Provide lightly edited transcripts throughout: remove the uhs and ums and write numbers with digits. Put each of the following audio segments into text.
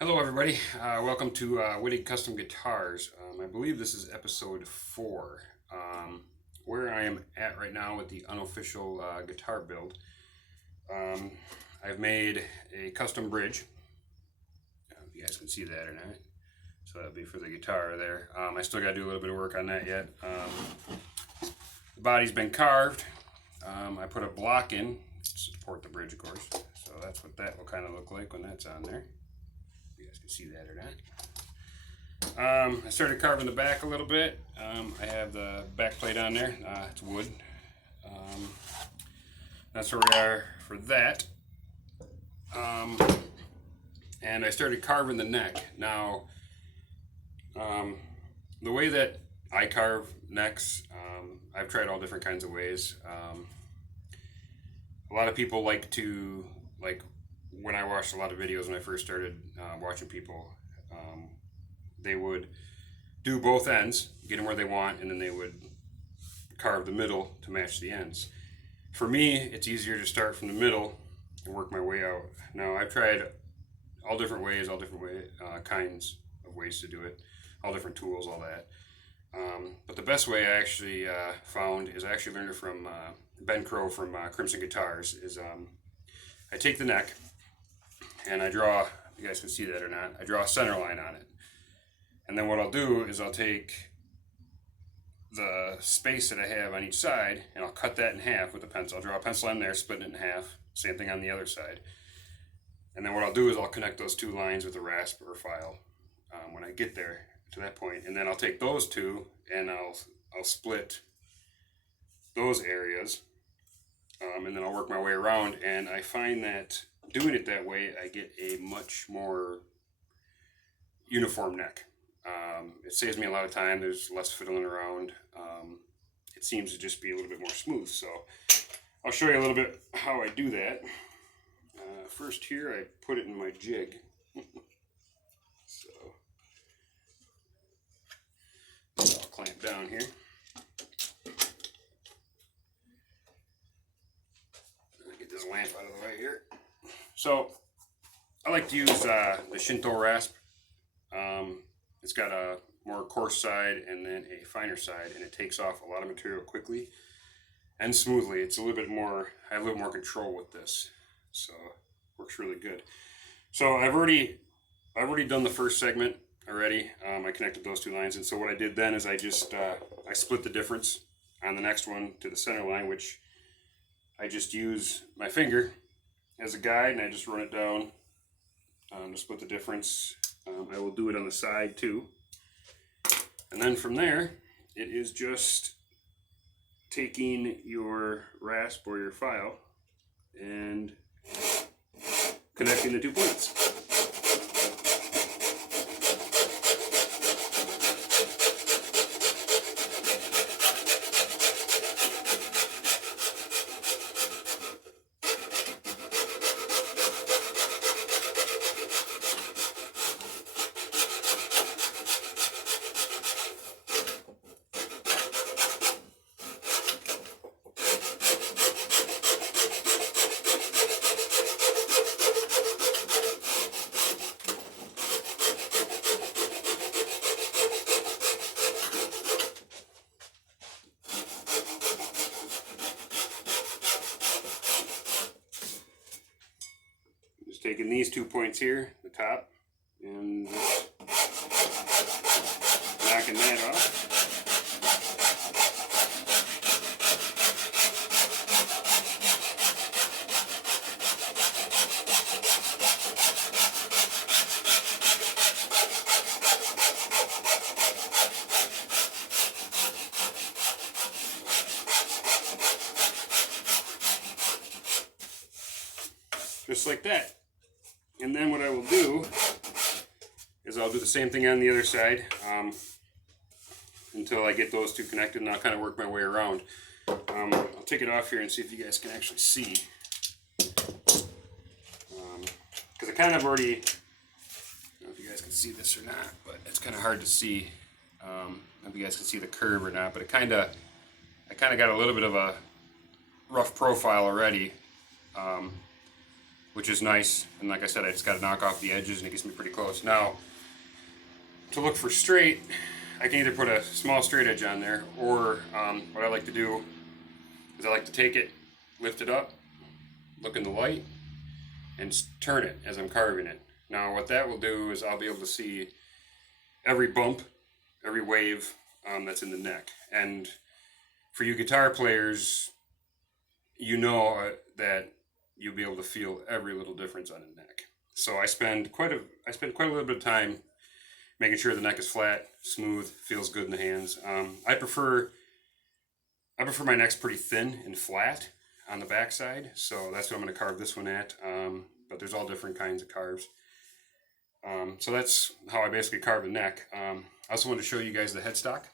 Hello, everybody. Welcome to Wittig Custom Guitars. I believe this is episode 4, where I am at right now with the unofficial guitar build. I've made a custom bridge. I don't know if you guys can see that or not. So that'll be for the guitar there. I still got to do a little bit of work on that yet. The body's been carved. I put a block in to support the bridge, of course. So that's what that will kind of look like when that's on there. You guys can see that or not. I started carving the back a little bit. I have the back plate on there. It's wood. That's where we are for that. And I started carving the neck. Now, the way that I carve necks, I've tried all different kinds of ways. A lot of people like to, when I watched a lot of videos when I first started watching people, they would do both ends, get them where they want, and then they would carve the middle to match the ends. For me, it's easier to start from the middle and work my way out. Now, I've tried all different ways, kinds of ways to do it, all different tools, all that. But the best way I actually found is I actually learned it from Ben Crow from Crimson Guitars. I take the neck and I draw, you guys can see that or not, I draw a center line on it. And then what I'll do is I'll take the space that I have on each side and I'll cut that in half with a pencil. I'll draw a pencil line there, split it in half, same thing on the other side. And then what I'll do is I'll connect those two lines with a rasp or file when I get there to that point. And then I'll take those two and I'll split those areas. And then I'll work my way around, and I find that doing it that way, I get a much more uniform neck. It saves me a lot of time. There's less fiddling around. It seems to just be a little bit more smooth. So I'll show you a little bit how I do that. First here, I put it in my jig. So I'll clamp down here. This lamp out of the way here. So I like to use the Shinto rasp. It's got a more coarse side and then a finer side, and it takes off a lot of material quickly and smoothly. It's a little bit more, I have a little more control with this, so it works really good. So I've already done the first segment already. I connected those two lines, and so what I did then is I just I split the difference on the next one to the center line, which I just use my finger as a guide, and I just run it down to split the difference. I will do it on the side too. And then from there, it is just taking your rasp or your file and connecting the two points. Just taking these 2 points here, the top, and knocking that off. Just like that. And then what I will do is I'll do the same thing on the other side until I get those two connected, and I'll kind of work my way around. I'll take it off here and see if you guys can actually see. Because I kind of already, I don't know if you guys can see this or not, but it's kind of hard to see. I don't know if you guys can see the curve or not, but I kind of got a little bit of a rough profile already. which is nice. And like I said, I just got to knock off the edges and it gets me pretty close. Now, to look for straight, I can either put a small straight edge on there, or what I like to do is I like to take it, lift it up, look in the light, and turn it as I'm carving it. Now what that will do is I'll be able to see every bump, every wave that's in the neck. And for you guitar players, you know that you'll be able to feel every little difference on the neck. So I spend quite a little bit of time making sure the neck is flat, smooth, feels good in the hands. I prefer my necks pretty thin and flat on the backside, so that's what I'm going to carve this one at. But there's all different kinds of carves. So that's how I basically carve the neck. I also wanted to show you guys the headstock.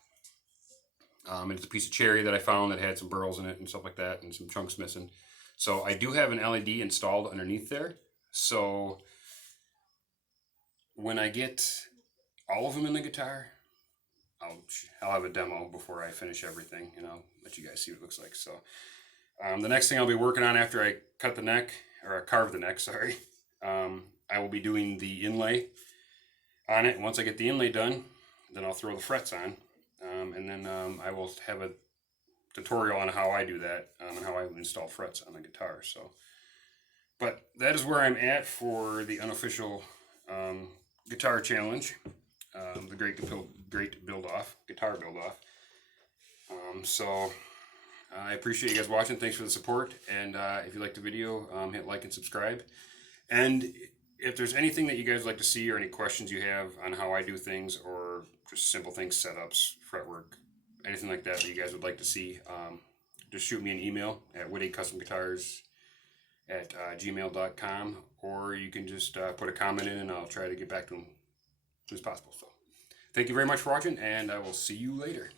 It's a piece of cherry that I found that had some burls in it and stuff like that, and some chunks missing. So I do have an LED installed underneath there. So when I get all of them in the guitar, I'll have a demo before I finish everything, and I'll let you guys see what it looks like. So the next thing I'll be working on after I cut the neck, or I carve the neck, sorry, I will be doing the inlay on it. And once I get the inlay done, then I'll throw the frets on, and then I will have a tutorial on how I do that, and how I install frets on the guitar. So, but that is where I'm at for the unofficial guitar challenge, the great build off, guitar build off. So I appreciate you guys watching. Thanks for the support. And if you liked the video, hit like and subscribe. And if there's anything that you guys like to see, or any questions you have on how I do things, or just simple things, setups, fretwork, anything like that you guys would like to see, just shoot me an email at wittigcustomguitars@gmail.com, or you can just put a comment in and I'll try to get back to them as soon as possible. So thank you very much for watching, and I will see you later.